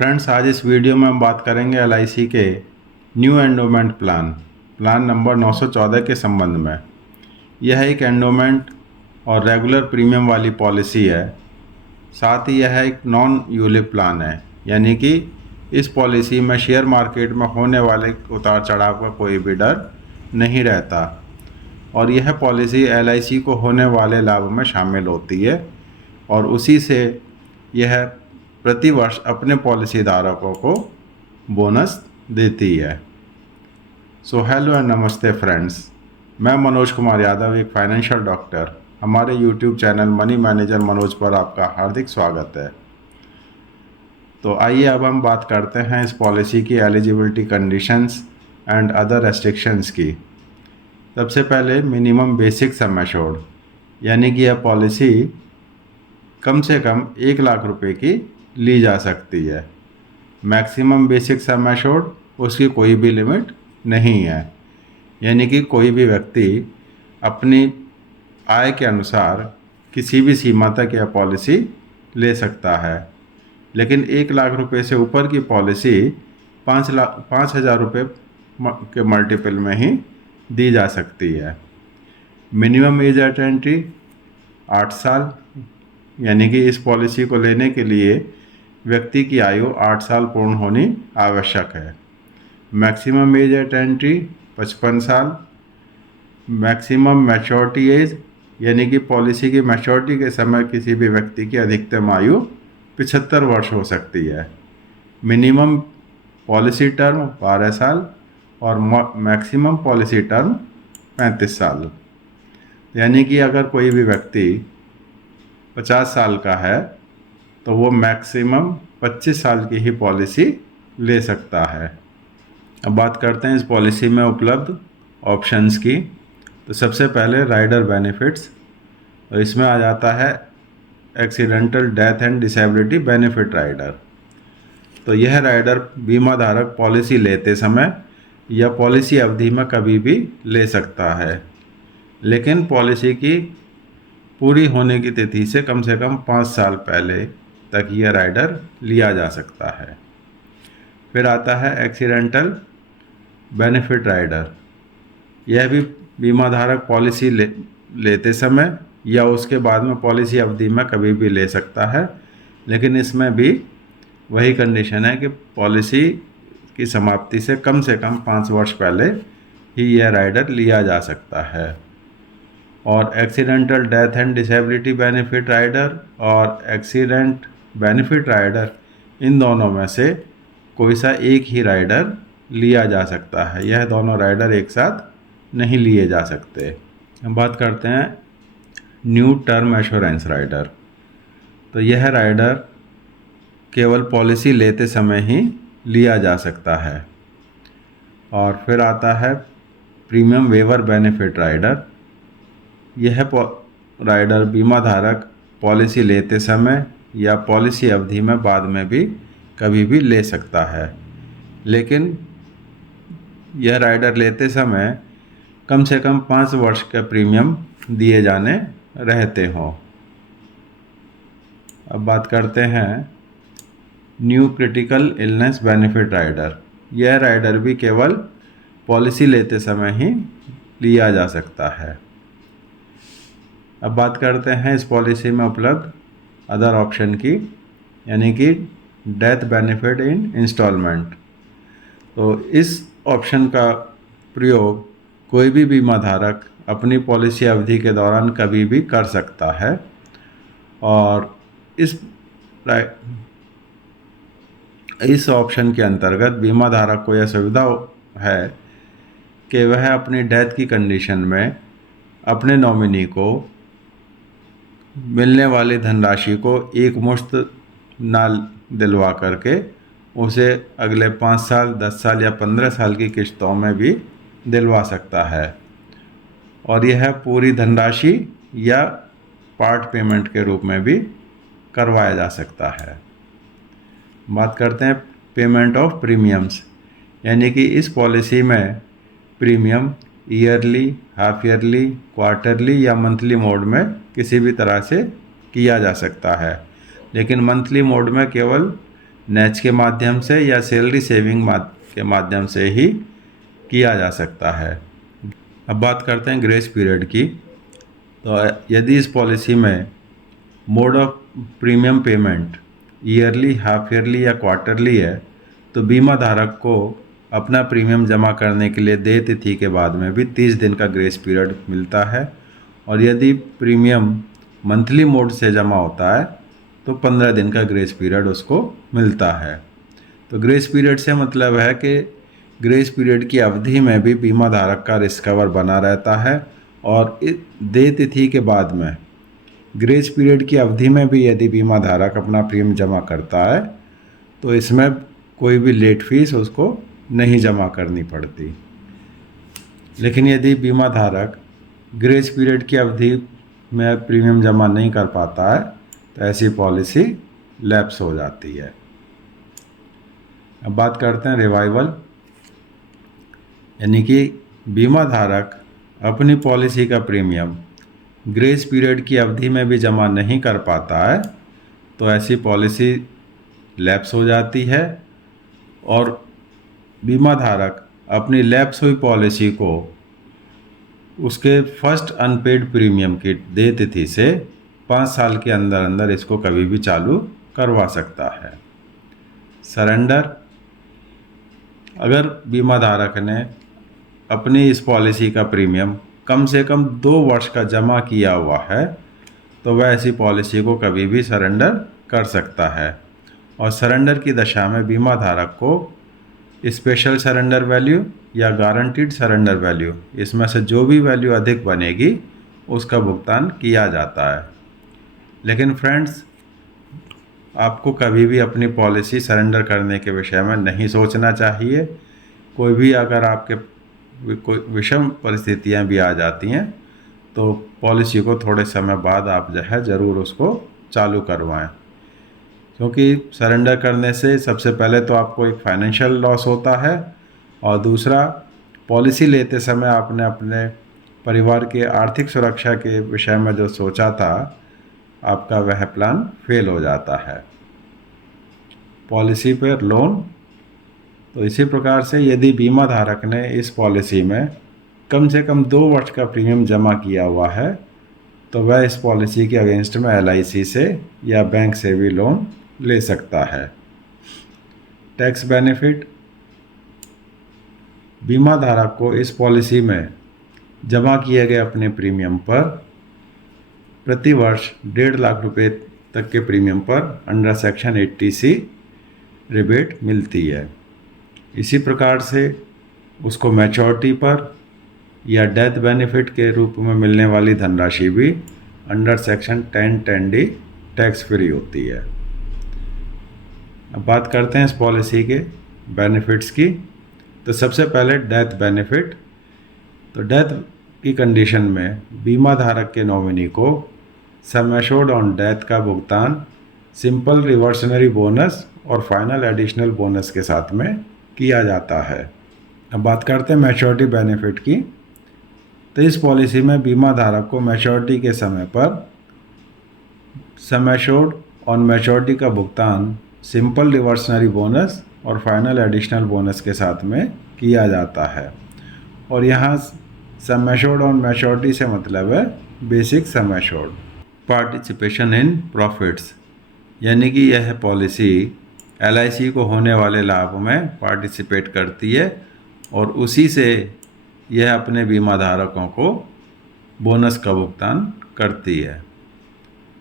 Friends, आज इस video में हम बात करेंगे एलआईसी के न्यू एंडोमेंट प्लान नंबर 914 के संबंध में। यह एक एंडोमेंट और रेगुलर प्रीमियम वाली पॉलिसी है। साथ ही यह एक नॉन यूलिप प्लान है, यानी कि इस पॉलिसी में शेयर मार्केट में होने वाले उतार चढ़ाव का कोई भी डर नहीं रहता और यह पॉलिसी एलआईसी को होने वाले लाभ में शामिल होती है और उसी से यह प्रति वर्ष अपने पॉलिसी धारकों को बोनस देती है। सो हेलो एंड नमस्ते फ्रेंड्स, मैं मनोज कुमार यादव, एक फाइनेंशियल डॉक्टर। हमारे YouTube channel money manager Manoj पर आपका हार्दिक स्वागत है। तो आइए अब हम बात करते हैं इस पॉलिसी की eligibility conditions and other restrictions की। सबसे पहले मिनिमम बेसिक सम एश्योर्ड, यानी कि यह पॉलिसी कम से कम 1 लाख रुपए की ली जा सकती है। मैक्सिमम बेसिक सम एश्योर्ड, उसकी कोई भी लिमिट नहीं है, यानी कि कोई भी व्यक्ति अपनी आय के अनुसार किसी भी सीमा तक यह पॉलिसी ले सकता है। लेकिन 1 लाख रुपए से ऊपर की पॉलिसी 5,000 रुपये के मल्टीपल में ही दी जा सकती है। मिनिमम एज एट एंट्री 8 साल, यानी कि इस पॉलिसी को लेने के लिए व्यक्ति की आयु 8 साल पूर्ण होनी आवश्यक है। मैक्सिमम एज एट एंट्री 55 साल। मैक्सिमम मैच्योरिटी एज, यानी कि पॉलिसी की मैच्योरिटी के समय किसी भी व्यक्ति की अधिकतम आयु 75 वर्ष हो सकती है। मिनिमम पॉलिसी टर्म 12 साल और मैक्सिमम पॉलिसी टर्म 35 साल। यानी कि अगर कोई भी व्यक्ति 50 साल का है तो वो मैक्सिमम 25 साल की ही पॉलिसी ले सकता है। अब बात करते हैं इस पॉलिसी में उपलब्ध ऑप्शंस की। तो सबसे पहले राइडर बेनिफिट्स, तो इसमें आ जाता है accidental death and disability benefit rider. तो यह राइडर बीमा धारक पॉलिसी लेते समय या पॉलिसी अवधि में कभी भी ले सकता है, लेकिन पॉलिसी की पूरी होने की तिथि से कम 5 साल पहले तक यह राइडर लिया जा सकता है। फिर आता है एक्सीडेंटल बेनिफिट राइडर। यह भी बीमा धारक पॉलिसी लेते समय या उसके बाद में पॉलिसी अवधि में कभी भी ले सकता है, लेकिन इसमें भी वही कंडीशन है कि पॉलिसी की समाप्ति से कम 5 वर्ष पहले ही यह राइडर लिया जा सकता है। और accidental death and disability benefit rider और एक्सीडेंट बेनिफिट राइडर, इन दोनों में से कोई सा एक ही राइडर लिया जा सकता है। यह दोनों राइडर एक साथ नहीं लिए जा सकते। हम बात करते हैं न्यू टर्म एश्योरेंस राइडर। तो यह राइडर केवल पॉलिसी लेते समय ही लिया जा सकता है। और फिर आता है प्रीमियम वेवर बेनिफिट राइडर। यह राइडर बीमा धारक पॉलिसी लेते समय या पॉलिसी अवधि में बाद में भी कभी भी ले सकता है, लेकिन यह राइडर लेते समय कम से कम 5 वर्ष का प्रीमियम दिए जाने रहते हों। अब बात करते हैं new critical illness benefit rider. यह राइडर भी केवल पॉलिसी लेते समय ही लिया जा सकता है। अब बात करते हैं इस पॉलिसी में उपलब्ध अदर ऑप्शन की, यानी कि डेथ बेनिफिट इन इंस्टॉलमेंट। तो इस ऑप्शन का प्रयोग कोई भी बीमा धारक अपनी पॉलिसी अवधि के दौरान कभी भी कर सकता है और इस ऑप्शन के अंतर्गत बीमा धारक को यह सुविधा है कि वह अपनी डेथ की कंडीशन में अपने नॉमिनी को मिलने वाली धनराशि को एक मुश्त ना दिलवा करके उसे अगले 5 साल, 10 साल या 15 साल की किश्तों में भी दिलवा सकता है और यह पूरी धनराशि या पार्ट पेमेंट के रूप में भी करवाया जा सकता है। बात करते हैं पेमेंट ऑफ प्रीमियम्स, यानी कि इस पॉलिसी में premium yearly, half yearly, quarterly या मंथली मोड में किसी भी तरह से किया जा सकता है, लेकिन मंथली मोड में केवल NACH के माध्यम से या सैलरी सेविंग के माध्यम से ही किया जा सकता है। अब बात करते हैं ग्रेस पीरियड की। तो यदि इस पॉलिसी में mode of premium payment yearly, half yearly या क्वार्टरली है, तो बीमा धारक को अपना प्रीमियम जमा करने के लिए देय तिथि के बाद में भी 30 दिन का ग्रेस पीरियड मिलता है। और यदि प्रीमियम मंथली मोड से जमा होता है तो 15 दिन का ग्रेस पीरियड उसको मिलता है। तो ग्रेस पीरियड से मतलब है कि ग्रेस पीरियड की अवधि में भी बीमा धारक का रिस्क कवर बना रहता है, और देय तिथि के बाद में ग्रेस पीरियड की अवधि में भी यदि बीमा धारक अपना प्रीमियम जमा करता है तो इसमें कोई भी लेट फीस उसको नहीं जमा करनी पड़ती। लेकिन यदि बीमा धारक ग्रेस पीरियड की अवधि में प्रीमियम जमा नहीं कर पाता है तो ऐसी पॉलिसी लैप्स हो जाती है। अब बात करते हैं रिवाइवल, यानी कि बीमा धारक अपनी पॉलिसी का प्रीमियम ग्रेस पीरियड की अवधि में भी जमा नहीं कर पाता है तो ऐसी पॉलिसी लैप्स हो जाती है, और बीमा धारक अपनी लैप्स हुई पॉलिसी को उसके फर्स्ट अनपेड प्रीमियम की देय तिथि से 5 साल के अंदर अंदर इसको कभी भी चालू करवा सकता है। सरेंडर, अगर बीमा धारक ने अपनी इस पॉलिसी का प्रीमियम कम से कम 2 वर्ष का जमा किया हुआ है तो वह ऐसी पॉलिसी को कभी भी सरेंडर कर सकता है। और सरेंडर की दशा में बीमा धारक को स्पेशल सरेंडर वैल्यू या गारंटीड सरेंडर वैल्यू, इसमें से जो भी वैल्यू अधिक बनेगी उसका भुगतान किया जाता है। लेकिन फ्रेंड्स, आपको कभी भी अपनी पॉलिसी सरेंडर करने के विषय में नहीं सोचना चाहिए। कोई भी अगर आपके कोई विषम परिस्थितियां भी आ जाती हैं तो पॉलिसी को थोड़े समय बाद आप जो है ज़रूर उसको चालू करवाएं, क्योंकि सरेंडर करने से सबसे पहले तो आपको एक फाइनेंशियल लॉस होता है, और दूसरा पॉलिसी लेते समय आपने अपने परिवार के आर्थिक सुरक्षा के विषय में जो सोचा था आपका वह प्लान फेल हो जाता है। पॉलिसी पर लोन, तो इसी प्रकार से यदि बीमा धारक ने इस पॉलिसी में कम से कम 2 वर्ष का प्रीमियम जमा किया हुआ है तो वह इस पॉलिसी के अगेंस्ट में LIC से या बैंक से भी लोन ले सकता है। टैक्स बेनिफिट, बीमा धारक को इस पॉलिसी में जमा किए गए अपने प्रीमियम पर प्रति वर्ष 1.5 लाख रुपए तक के प्रीमियम पर अंडर सेक्शन 80C रिबेट मिलती है। इसी प्रकार से उसको मैच्योरिटी पर या डेथ बेनिफिट के रूप में मिलने वाली धनराशि भी under section 10(10)D tax free होती है। अब बात करते हैं इस पॉलिसी के बेनिफिट्स की। तो सबसे पहले डेथ बेनिफिट। तो डेथ की कंडीशन में बीमा धारक के नॉमिनी को सम एश्योर्ड ऑन डेथ का भुगतान सिंपल रिवर्सनरी बोनस और फाइनल एडिशनल बोनस के साथ में किया जाता है। अब बात करते हैं मैच्योरिटी बेनिफिट की। तो इस पॉलिसी में बीमा धारक को मैच्योरिटी के समय पर सम एश्योर्ड ऑन मैच्योरिटी का भुगतान सिंपल रिवर्सनरी बोनस और फाइनल एडिशनल बोनस के साथ में किया जाता है। और यहाँ सम एश्योर्ड ऑन मैच्योरिटी से मतलब है basic sum assured. Participation in profits, यानी कि यह पॉलिसी LIC को होने वाले लाभ में पार्टिसिपेट करती है और उसी से यह अपने बीमा धारकों को बोनस का भुगतान करती है।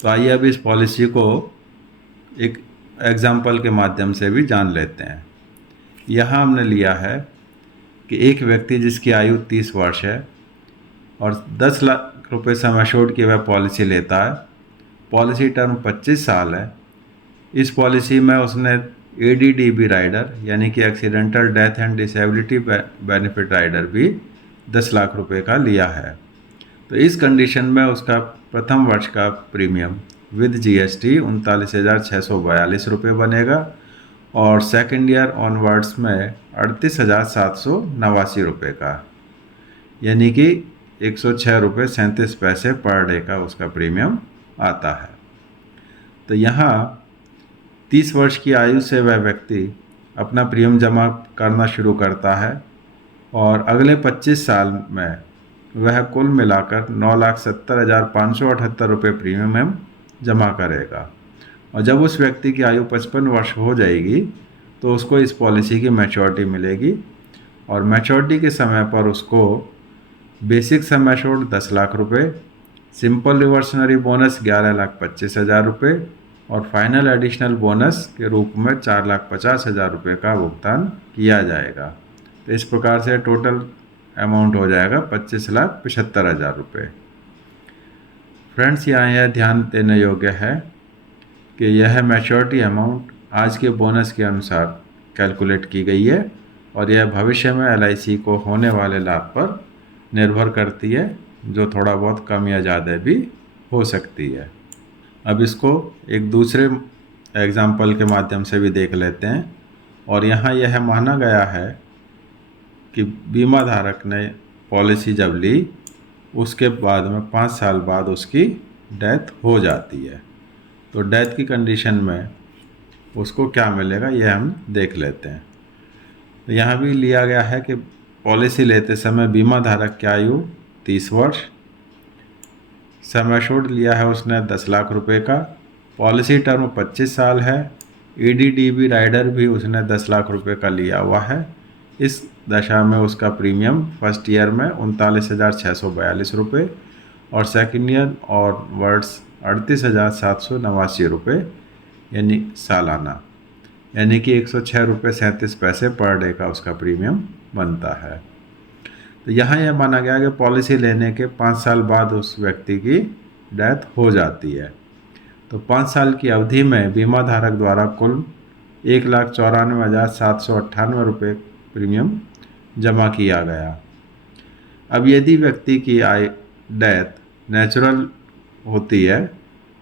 तो आइए अब इस पॉलिसी को एक एग्जाम्पल के माध्यम से भी जान लेते हैं। यहाँ हमने लिया है कि एक व्यक्ति जिसकी आयु 30 वर्ष है और 10 लाख रुपए सम एश्योर्ड की वह पॉलिसी लेता है। पॉलिसी टर्म 25 साल है। इस पॉलिसी में उसने ADDB राइडर यानी कि accidental death and disability benefit rider भी 10 लाख रुपए का लिया है। तो इस कंडीशन में उसका प्रथम वर्ष का प्रीमियम विद GST 39,642 रुपये बनेगा और सेकेंड ईयर ऑनवर्ड्स में 38,789 रुपये का, यानी कि 106 रुपये 37 पैसे पर डे का उसका प्रीमियम आता है। तो यहाँ 30 वर्ष की आयु से वह व्यक्ति अपना प्रीमियम जमा करना शुरू करता है और अगले 25 साल में वह कुल मिलाकर 9,70,578 रुपये प्रीमियम जमा करेगा। और जब उस व्यक्ति की आयु 55 वर्ष हो जाएगी तो उसको इस पॉलिसी की मैच्योरिटी मिलेगी और मैच्योरिटी के समय पर उसको बेसिक सम एश्योर्ड 10 लाख रुपये, सिंपल रिवर्सनरी बोनस 11,25,000 रुपये और फाइनल एडिशनल बोनस के रूप में 4,50,000 रुपये का भुगतान किया जाएगा। तो इस प्रकार से टोटल अमाउंट हो जाएगा 25,75,000 रुपये। फ्रेंड्स, यहाँ यह ध्यान देने योग्य है कि यह मैच्योरिटी अमाउंट आज के बोनस के अनुसार कैलकुलेट की गई है और यह भविष्य में LIC को होने वाले लाभ पर निर्भर करती है, जो थोड़ा बहुत कम या ज़्यादा भी हो सकती है। अब इसको एक दूसरे एग्जाम्पल के माध्यम से भी देख लेते हैं। और यहाँ यह माना गया है कि बीमा धारक ने पॉलिसी जब ली उसके बाद में 5 साल बाद उसकी डेथ हो जाती है, तो डेथ की कंडीशन में उसको क्या मिलेगा यह हम देख लेते हैं। तो यहाँ भी लिया गया है कि पॉलिसी लेते समय बीमा धारक की आयु 30 वर्ष, सम एश्योर्ड लिया है उसने 10 लाख रुपए का, पॉलिसी टर्म 25 साल है, EDDB राइडर भी उसने 10 लाख रुपए का लिया हुआ है। इस दशा में उसका प्रीमियम फर्स्ट ईयर में 39,642 रुपये और सेकेंड ईयर और वर्ड्स 38,789 रुपये यानी सालाना, यानी कि 106 रुपये 37 पैसे पर डे का उसका प्रीमियम बनता है। तो यहाँ यह माना गया कि पॉलिसी लेने के 5 साल बाद उस व्यक्ति की डेथ हो जाती है, तो 5 साल की अवधि में बीमा धारक द्वारा कुल 1,94,798 रुपये प्रीमियम जमा किया गया। अब यदि व्यक्ति की डेथ नेचुरल होती है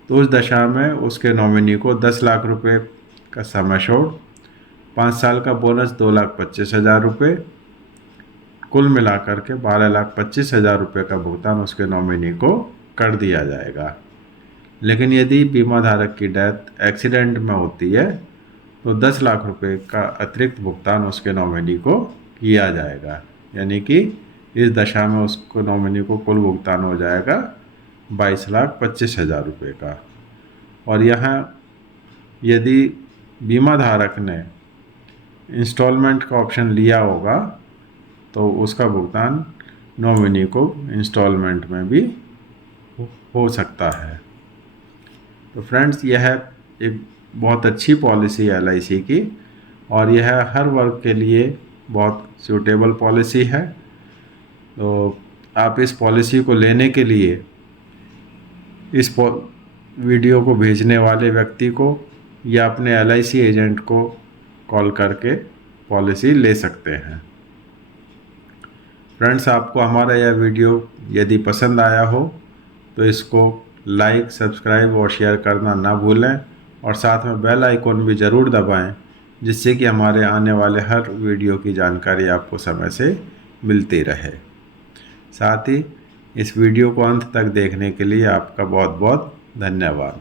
तो उस दशा में उसके नॉमिनी को 10 लाख रुपये का सम एश्योर्ड, 5 साल का बोनस 2,25,000 रुपये, कुल मिलाकर के 12,25,000 रुपये का भुगतान उसके नॉमिनी को कर दिया जाएगा। लेकिन यदि बीमा धारक की डेथ एक्सीडेंट में होती है तो 10 लाख रुपये का अतिरिक्त भुगतान उसके नॉमिनी को किया जाएगा, यानी कि इस दशा में उसको नॉमिनी को कुल भुगतान हो जाएगा 22,25,000 रुपये का। और यहाँ यदि बीमा धारक ने इंस्टॉलमेंट का ऑप्शन लिया होगा तो उसका भुगतान नॉमिनी को इंस्टॉलमेंट में भी हो सकता है। तो फ्रेंड्स, यह एक बहुत अच्छी पॉलिसी है LIC की और यह हर वर्ग के लिए बहुत सूटेबल पॉलिसी है। तो आप इस पॉलिसी को लेने के लिए इस वीडियो को भेजने वाले व्यक्ति को या अपने LIC एजेंट को कॉल करके पॉलिसी ले सकते हैं। फ्रेंड्स, आपको हमारा यह वीडियो यदि पसंद आया हो तो इसको लाइक, सब्सक्राइब और शेयर करना ना भूलें और साथ में बेल आइकॉन भी ज़रूर दबाएं, जिससे कि हमारे आने वाले हर वीडियो की जानकारी आपको समय से मिलती रहे। साथ ही इस वीडियो को अंत तक देखने के लिए आपका बहुत बहुत धन्यवाद।